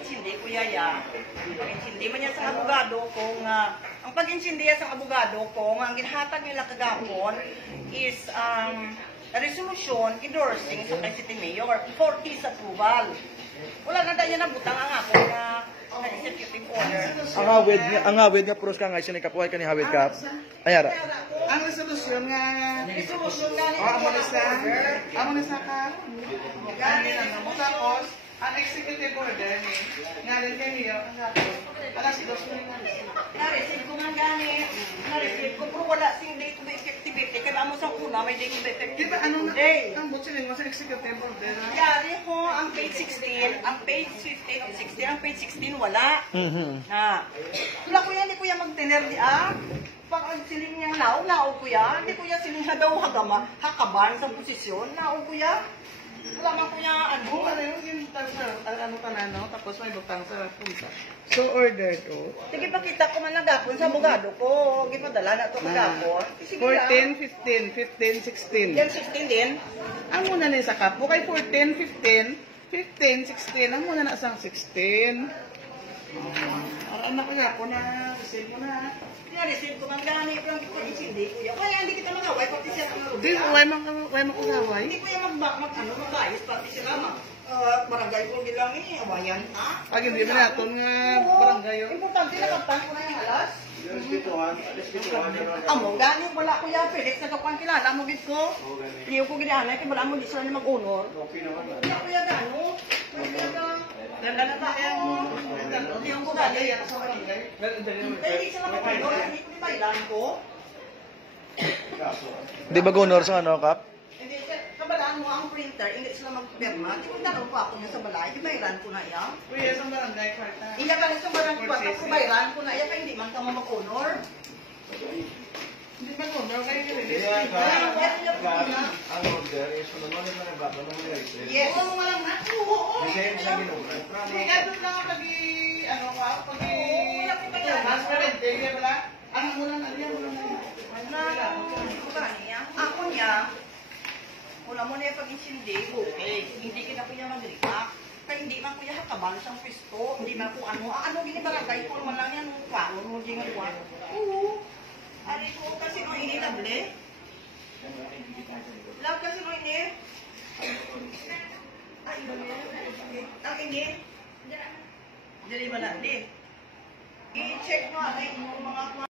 pag-insindi, kuya ya. Pag-insindi man niya sa abogado kung ang pag-insindi sa abogado kung ang ginhatag nila kagapon is resolution endorsing sa kay City Mayor for his approval. Wala na tayo nabutang ang ako na executive order. Ang hawid nga pros ka nga siya kapuhay ka ni hawid ka. Ayara. Ang resolusyon nga ni amo na sa ka. Gani na mo tapos ang executive order ni ngalan kay niyo ang sapo. Alas 2 na na-receive ko nga gani. Na-receive ko pero wala sing date to be effectivity. Kaya mo sa una may date to be effective. Di ba anong day? ang butsin mo sa executive order? Yari ko ang page 16, ang page 15 at 16, ang page 16 wala. Ha. Wala ko yan, hindi ko yan mag-tener di pag ang siling niya naog ko yan, hindi ko yan siling na daw hakaban sa posisyon, naog ko yan. Wala man ko yan, Kung ano yung ano tanano, tapos may butang sa punta. So order to. Sige, pakita ko man nagapon sa abogado ko. Gipadala na ito kagapon. 14, 15, 15, 16. Yan 16 din. Ang muna na sa kapo kay 14, 15, 15, 16. Ang muna na sa 16. Ang anak ko po na, receive mo na. Receive ko man gani, pero hindi ko yan. Kaya hindi kita magaway, pati siya ang Di, way mo kusaway. Hindi ko yan magbayos, pati sila barangay ko bilang awayan, ha? Pag hindi mo natin nga barangay yun. Importante na kaptan ko na yung halas. Amo, gani, wala ko yan, Felix, nagkakuan kilala mo git ko. Hindi ko ginanay, kaya wala mo di sila na mag-honor. Hindi ko yan gano. Ganda na tayo. Hindi ko gani. Hindi sila mag-honor, hindi ko nibailan ko. Di ba gunor sa ano, Kap? Hindi, kabalaan mo ang printer, hindi sila mag-perma. Di ko dalaw pa ako niya sa balay, ibailan ko na yan. Kuya, sa barangay, kwarta. Iya ka sa barangay ko, tapos ibailan ko na yan, kaya hindi man ka mag-honor. Hindi ba kung kayo nililis? Ang order is naman yung mga bago ng mga reset. Yes. Oo, mga lang na. Oo. Kasi yung sa ginagawa. Kaya doon lang ano ka, mas preventive niya pala. Ang muna na niya, muna na niya. Ako niya, una mo na yung pag-insindi, okay. Hindi kita po niya mag-react. Kaya hindi man ko niya hakaban sa pwesto. Hindi man po ano ginibarangay ko naman lang yan. Kaon mo di nga kuwan. Oo. Ari ko kasi no ini table. Lahat kasi no ini. Ay, ang ini. Jadi mana di? I-check mo ang mga